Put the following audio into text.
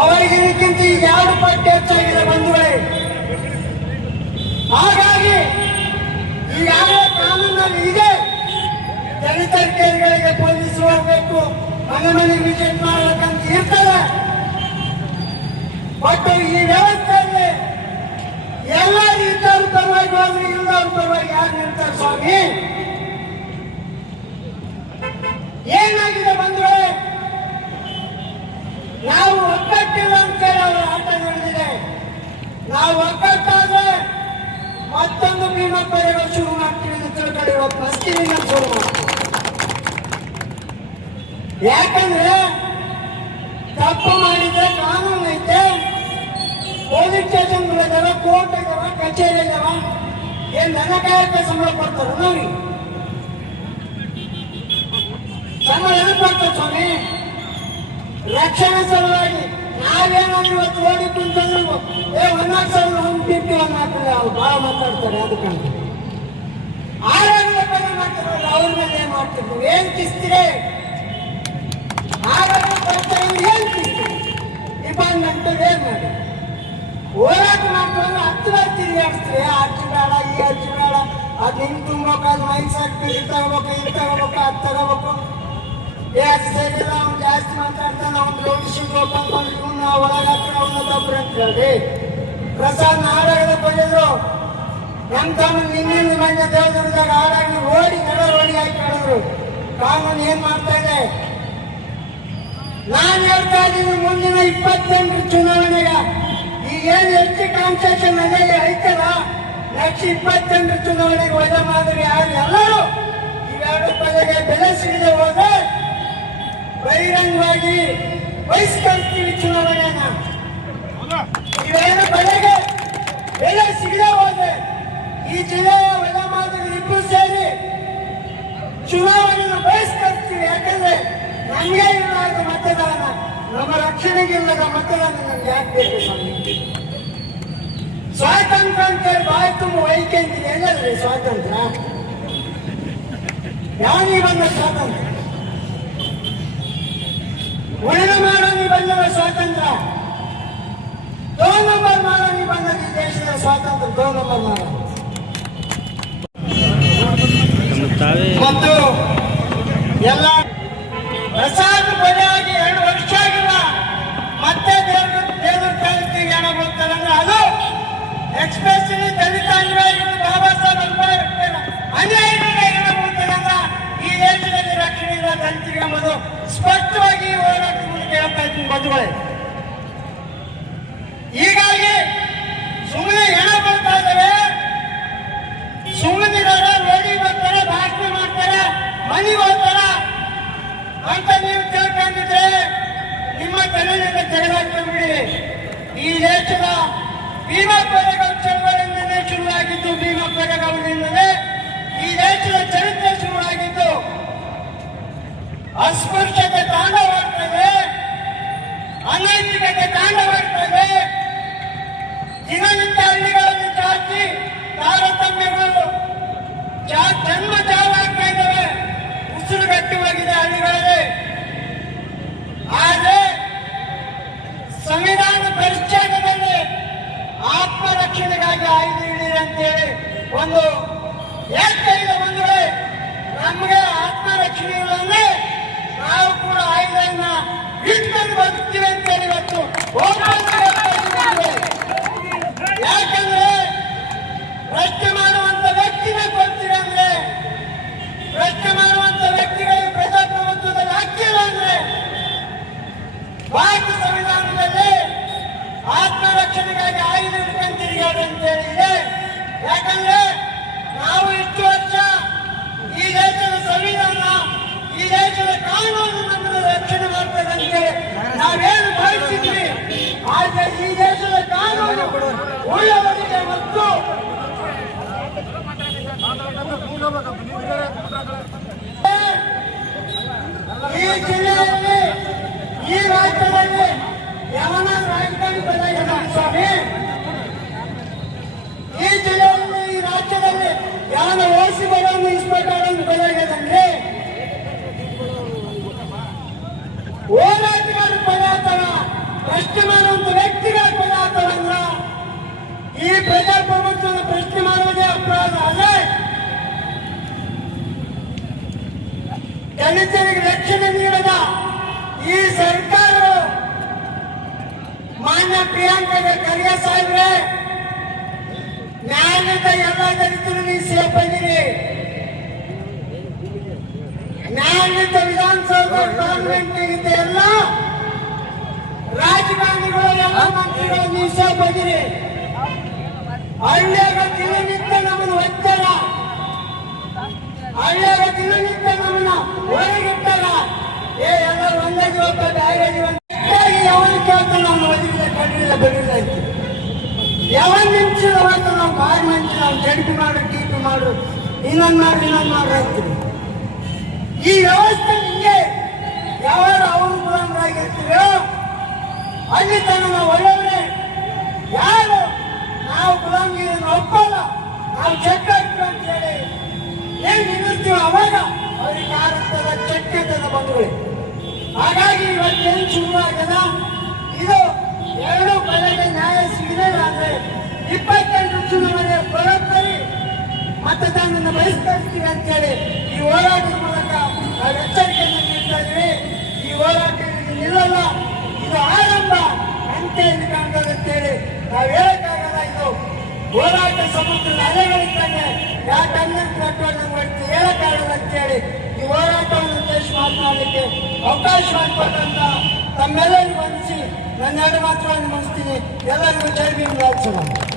ಅವರಿಗಿಂತ ಈಗ 2 ಪಟ್ಟು ಹೆಚ್ಚಾಗಿದೆ ಬಂಧುಗಳೇ. ಹಾಗಾಗಿ ಈಗಾಗಲೇ ಕಾನೂನಲ್ಲಿ ಇದೆ, ದಲಿತರ ಕೇರಿಗಳಿಗೆ ಪೊಲೀಸ್ ಹೋಗ್ಬೇಕು, ಮನೆ ವಿಸಿಟ್ ಮಾಡ್ಬೇಕಂತ ಇರ್ತದೆ. ಬಟ್ ಈ ವ್ಯವಸ್ಥೆಯಲ್ಲಿ ಎಲ್ಲ ಇದ್ದವ್ರ ಪರವಾಗಿ ಹೋದ್ರೆ ಇಲ್ಲದವ್ರ ಪರವಾಗಿ ಯಾರು ನಿಲ್ತಾರೆ ಸ್ವಾಮಿ? ಏನಾಗಿದೆ ಬಂಧುಗಳೇ, ನಾವು ಒಗ್ಗಟ್ಟಿಲ್ಲ ಅಂತೇಳಿ ಅವರು ಆಟ ನಡೆದಿದೆ. ನಾವು ಒಗ್ಗಟ್ಟಾದ್ರೆ ಮತ್ತೊಂದು ಭೀಮಾ ಪಡೆಗಳು ಶುರು ಮಾಡ್ತೀವಿ ಅಂತ ತಿಳ್ಕೊಳ್ಳಿ. ಇವತ್ತು ಮಸ್ತಿನಿಂದ ಶುರು ಮಾಡ್ತೀವಿ. ಯಾಕಂದ್ರೆ ತಪ್ಪು ಮಾಡಿದ್ರೆ ಕಾನೂನು ಐತೆ, ಪೊಲೀಸ್ ಸ್ಟೇಷನ್ಗಳಿದಾವ, ಕೋರ್ಟ್ ಇದಾವ, ಕಚೇರಿ ಇದಾವ. ಏನ್ ನನ್ನ ಕಾಯಕ ಸಂಬಳ ಕೊಡ್ತಾರ ನೋಡಿ? ಸಂಬಳ ಎದಕ್ಕೆ ಕೊಡ್ತಾರೆ ಸ್ವಾಮಿ? ರಕ್ಷಣೆ ಸಲುವಾಗಿ. ನಾವೇನೋ ಇವತ್ತು ಓಡಿ ಕುಂತಂದ್ರೆ 1,150 ಮಾತಾಡ ಅವ್ರು ಬಹಳ ಮಾತಾಡ್ತಾರೆ. ಅದಕ್ಕಂತ ಆರೋಗ್ಯದ ಬಗ್ಗೆ ಮಾತಾಡೋದು ಅವ್ರ ಮೇಲೆ ಏನ್ ಮಾಡ್ತಿರ್ತೀವಿ? ಏನ್ ಕಿಸ್ತೀರಿ? ಆರೋಗ್ಯ ಬರ್ತಾರೆ ಏನ್ ಕಿಸ್ತೀರಿ? ಡಿಪಾರ್ಟ್ಮೆಂಟ್ ಏನ್ ಮಾಡಿ ಹೋರಾಟ ಮಾಡ್ಕೊಂಡು ಹತ್ತಿರ ತಿರುಗಾಡ್ಸ್ತೀರಿ. ಅರ್ಜಿ ಬೇಡ, ಈ ಅರ್ಜಿ ಬೇಡ, ಅದು ಹಿಂಗ್ ತುಂಬೋಕಾದ್ ಮೈಸಾಕ್ ಇದು ತಗೋಬೇಕು, ಇದು ತಗೋಬೇಕು, ಅದು ತಗೋಬೇಕು. ಅವ್ನು ಜಾಸ್ತಿ ಮಾತಾಡ್ತಾನೆ, ಅವ್ನು ರೋಗಿಸಿದ್ರು ಇವನ್ನ ಒಳಗಾಕ್ರೆ ಅವನದೊಬ್ರು ಅಂತ ಹೇಳಿ ಪ್ರಸಾದ್ ನಾಡಗದ ಬಂದಿದ್ರು. ನಮ್ ತಮ್ಮ ನಿನ್ನಿಂದ ಮಂಡ್ಯ ದೇವದುರ್ಗದಾಗ ಹಾಡಾಗಿ ಓಡಿ ರೋಡಿ ಹಾಕಿ ಹೇಳಿದ್ರು. ಕಾನೂನು ಏನ್ ಮಾಡ್ತಾ ಇದೆ? ನಾನ್ ಹೇಳ್ತಾ ಇದ್ದೀನಿ, ಮುಂದಿನ 28 ಚುನಾವಣೆಗೆ ಈಗೇನು ಹೆಚ್ಚು ಕಾನ್ಸೆಷನ್ ಮನೆಯಲ್ಲಿ ಐತಲ್ಲ, ನೆಕ್ಸ್ಟ್ 28 ಚುನಾವಣೆಗೆ ವಜಾ ಮಾಡಿದ್ರೆ ಯಾರು ಎಲ್ಲರೂ ಇವೆರಡು ಪದಗೆ ಬೆಲೆ ಸಿಗದೆ ಹೋದ್ರೆ ಬಹಿರಂಗವಾಗಿ ಬಹಿಷ್ಕರಿಸ್ತೀವಿ ಚುನಾವಣೆಯನ್ನ. ಇವೇನು ಬೆಲೆಗೆ ಬೆಲೆ ಸಿಗದೆ ಹೋದ್ರೆ ಈ ಜಿಲ್ಲೆಯ ವಜಾ ಮಾಡಿದ್ರೆ ಇಬ್ಬರು ಸೇರಿ ಚುನಾವಣೆಯನ್ನು ಬಹಿಷ್ಕರಿಸ್ತೀವಿ. ಯಾಕಂದ್ರೆ ನಮಗೆ ಇಲ್ಲದ ಮತದಾನ, ನಮ್ಮ ರಕ್ಷಣೆಗೆ ಇಲ್ಲದ ಮತದಾನ ನಮ್ಗೆ ಯಾಕೆ ಬೇಕು? ಸ್ವಾತಂತ್ರ್ಯ ಅಂತೇಳಿ ಬಾಯಿ ತುಂಬ ವೈಕಂತಿದೆ. ಎಲ್ಲದ್ರಿ ಸ್ವಾತಂತ್ರ್ಯ? ಯಾವನಿಗೆ ಬಂದ ಸ್ವಾತಂತ್ರ್ಯ? ಉಳಿದ ಮಾಡೋನಿಗೆ ಬಂದದ ಸ್ವಾತಂತ್ರ್ಯ. 2 ನಂಬರ್ ಮಾಡೋನಿಗೆ ಬಂದದ ಈ ದೇಶದ ಸ್ವಾತಂತ್ರ್ಯ. 2 ನಂಬರ್ ಮಾಡೋ ಮತ್ತು ಎಲ್ಲ ಪ್ರಸಾದ ಬಲಿಯಾಗಿ 2 ವರ್ಷ ಆಗಿಲ್ಲ, ಮತ್ತೆ ದೇವ್ರ ತಾಲೂಕಿಗೆ ಹಣ ಬರ್ತಾರೆ ಅಂದ್ರೆ ಅದು ಎಕ್ಸ್ಪ್ರೆಸ್ಲಿ ದಲಿತ ಅನ್ಯಾಯಿಗಳು ಬಾಬಾ ಸಾಹೇಬ್ ಅಂಬೇಡ್ಕರ್ ಅನ್ಯಾಯಿಗಳಿಗೆ ಹಣ ಬರ್ತಾರೆ ಅಂದ್ರೆ ಈ ದೇಶದಲ್ಲಿ ರಕ್ಷಣೆ ಇಲ್ಲ ದಲಿತರಿಗೆ ಎಂಬುದು ಸ್ಪಷ್ಟವಾಗಿ ಹೋರಾಟ ಮೂಲಕ ಹೇಳ್ತಾ ಇದ್ದೀನಿ ಬಂಧುಗಳೇ. ಹೀಗಾಗಿ ಸುಮ್ಮನೆ ಹೆಣ ಬರ್ತಾ ಇದ್ದಾರೆ, ಸುಮ್ಮನಿದ್ದಾರೆ, ರೋಡಿ ಬರ್ತಾರೆ, ಭಾಷಣ ಮಾಡ್ತಾರೆ, ಮನೆಗೆ ಹೋಗ್ತಾರೆ ಅಂತ ನೀವು ತಿಳ್ಕೊಂಡಿದ್ರೆ ನಿಮ್ಮ ತಲೆಯಿಂದ ತೆಗೆದಾಕ್ಬಿಡಿ. ಈ ದೇಶದ ಭೀಮಾ ಪಡೆಗಳು ಚಳವಳಿಯಿಂದಲೇ ಶುರುವಾಗಿದ್ದು, ಭೀಮಾ ಪಡೆಗಳಿಂದಲೇ ಈ ದೇಶದ ಚರಿತ್ರೆ ಶುರುವಾಗಿದ್ದು. ಅಸ್ಪೃಶ್ಯತೆ ತಾಂಡವಾಡ್ತದೆ, ಅನೈತಿಕತೆ ತಾಂಡವಾಡ್ತದೆ. ದಿನನಿತ್ಯ ಹಳ್ಳಿಗಳಲ್ಲಿ ಜಾತಿ ತಾರತಮ್ಯಗಳು ಜನ್ಮ ಜಾವಾಗ್ತಾ ಇದ್ದಾವೆ, ಉಸಿರುಗಟ್ಟುವಾಗಿದೆ ಹಳ್ಳಿಗಳಲ್ಲಿ. ಆದರೆ ಸಂವಿಧಾನ ಪರಿಚ್ಛೇದದಲ್ಲಿ ಆತ್ಮರಕ್ಷಣೆಗಾಗಿ ಆಯುಧ ಹಿಡಿಯಿರಿ ಅಂತೇಳಿ ಒಂದು ಹೇಳ್ತಾ ಇದೆ ಬಂಧುಗಳೇ. ನಮಗೆ ಆತ್ಮರಕ್ಷಣೆ ಇಲ್ಲ ಅಂದ್ರೆ ನಾವು ಕೂಡ ಆಯುಧವನ್ನ ಇಟ್ಕೊಂಡು ಬದುಕ್ತೀವಿ ಅಂತೇಳಿ ಇವತ್ತು ಯಾಕಂದ್ರೆ ಪ್ರಶ್ನೆ ಮಾಡುವಂತ ವ್ಯಕ್ತಿನೇ ಕೊಡ್ತೀವಿ ಅಂದ್ರೆ, ಪ್ರಶ್ನೆ ಮಾಡುವಂತ ವ್ಯಕ್ತಿಗಳಿಗೆ ಪ್ರಜಾಪ್ರಭುತ್ವದಲ್ಲಿ ಹಾಕಿಲ್ಲ ಅಂದ್ರೆ ಭಾರತ ಸಂವಿಧಾನದಲ್ಲಿ ಆತ್ಮರಕ್ಷಣೆಗಾಗಿ ಆಯುಧ ಹಿಡ್ಕೊಂಡು ತಿರುಗಾಡು ಅಂತೇಳಿ ಇದೆ. ಯಾಕಂದ್ರೆ ನಾವು ಇಷ್ಟು ವರ್ಷ ಈ ದೇಶದ ಸಂವಿಧಾನ, ಈ ದೇಶದ ಕಾನೂನು ನಮ್ಮನ್ನು ರಕ್ಷಣೆ ಮಾಡ್ತದೆ ಅಂತೇಳಿ ನಾವೇನು ಭಾವಿಸಿದ್ವಿ. ಆದ್ರೆ ಈ ದೇಶದ ಕಾನೂನು ಉಳ್ಳವರಿಗೆ ಮತ್ತು ಈ ಜಿಲ್ಲೆಯಲ್ಲಿ, ಈ ರಾಜ್ಯದಲ್ಲಿ ಯಾವನ ರಾಜಕಾರಣಿ ಬದಲಾಗಿದೆ ಸ್ವಾಮಿ? ಈ ಜಿಲ್ಲೆಯಲ್ಲಿ, ಈ ರಾಜ್ಯದಲ್ಲಿ ಯಾವನ ಓಸಿ ಬರೋನು ಇನ್ಸ್ಪೆಕ್ಟರ್ ಬದಲಾಗಿದೆ. ಹೋರಾಟಗಾರ ಪದಾರ್ಥ ಈ ಪ್ರಜಾಪ್ರಭುತ್ವದ ಪ್ರಶ್ನೆ ಮಾಡುವುದೇ ಅಪರಾಧ ಅಲ್ಲೇ. ದಲಿತರಿಗೆ ರಕ್ಷಣೆ ನೀಡದ ಈ ಸರ್ಕಾರವು ಮಾನ್ಯ ಪ್ರಿಯಾಂಕಾ ಖರ್ಗೆ ಸಾಹೇಬ್ರೆ, ನ್ಯಾಯದ ಎಲ್ಲ ದಲಿತರು ನೀವು ಸೇಫ್ ಆಗಿರಿ. ನ್ಯಾಯಯುತ ವಿಧಾನಸೌಧ ಪಾರ್ಲಿಮೆಂಟ್ ಎಲ್ಲ ರಾಜಕಾರಣಿಗಳು ಎಲ್ಲ ಮಂತ್ರಿಗಳು ನೀವು ಸೇಫ್ ಆಗಿರಿ. ಹಳ್ಳಿಯಾಗ ದಿನನಿತ್ಯ ನಮ್ಮನ್ನು ಒತ್ತಡ, ಹಳ್ಳಿಯಾಗ ದಿನನಿತ್ಯ ನಮ್ಮನ್ನ ಹೊರಗಿಟ್ಟಾರ. ಎಲ್ಲ ಒಂದೇ ಜವಾಬ್ದಾರಿ ಯಾವಾಗ ಕೇಳ್ತಾ ನಾವು ಒದಗಿದ ಕಡಿಲಿಲ್ಲ ಬೆಳಿಲ್ಲ ಯಾವಾಗ ನಿಮಿಷದ ಅವತ್ತು ನಾವು ಬಾಯಿ ಮಂಚಿ ನಾವು ಜಡ್ಪಿ ಮಾಡು ಟೀಪಿ ಮಾಡು ಇನ್ನೊಂದು ಮಾಡ್ರಿ ಅಂತೀವಿ. ಈ ವ್ಯವಸ್ಥೆ ನಿಮಗೆ ಯಾವಾಗ ಅವರು ಗುಲಾಮರಾಗಿರ್ತೀರೋ ಅಲ್ಲಿ ತನ್ನ ನಾವು ಒಳ್ಳೆಯವರೇ. ಯಾರು ನಾವು ಗುಲಾಮಗಿರಿಯನ್ನು ಒಪ್ಪಲ್ಲ, ನಾವು ಚೆಕ್ ಹಾಕ್ತೀವಿ ಅಂತ ಹೇಳಿ ಏನ್ ನಿಲ್ಲಿಸ್ತೀವಿ ಅವಾಗ ಅವ್ರಿಗೆ ಆರಂಭದ ಚಕ್ಕೆತದ ಬಂಧುಗಳೇ. ಹಾಗಾಗಿ ಇವತ್ತೇನು ಶುರುವಾಗದ ಇದು ಎರಡು ಬಲೆಗೆ ನ್ಯಾಯ ಸಿಗಲಿಲ್ಲ ಅಂದ್ರೆ 28 ಚುನಾವಣೆ ಬರೋಬ್ಬರಿ ಮತದಾನ ಬಹಿಷ್ಕರಿಸ್ತೀವಿ ಅಂತ ಹೇಳಿ ಈ ಹೋರಾಟದ ಮೂಲಕ ನಾವು ಎಚ್ಚರಿಕೆಯನ್ನು ನೀಡ್ತಾ ಇದ್ದೀವಿ. ಈ ಹೋರಾಟ ನಿಲ್ಲಲ್ಲ, ಇದು ಆರಂಭ ಅಂತ್ಯ ಇಲ್ಲಿ ಕಾಣ್ತದಂತೇಳಿ ನಾವು ಹೇಳಕ್ಕಾಗಲ್ಲ. ಇದು ಹೋರಾಟ ಸಮುದ್ರದ ಅಲೆಗಳಿದ್ದಂಗೆ ಯಾಕಂದ್ರೆ ಮಾಡ್ತೀವಿ ಹೇಳಕ್ಕಾಗಲ್ಲ ಅಂತೇಳಿ ಈ ಹೋರಾಟವನ್ನು ಉದ್ದೇಶಿಸಿ ಮಾತನಾಡಲಿಕ್ಕೆ ಅವಕಾಶ ಮಾಡಿಕೊಟ್ಟಂತ ತಮ್ಮೆಲ್ಲರಿಗೂ ವಂದಿಸಿ ನನ್ನ ಎರಡು ಮಾತುಗಳನ್ನು ಮುಗಿಸ್ತೀನಿ. ಎಲ್ಲರಿಗೂ ಜೈ ಭೀಮ್.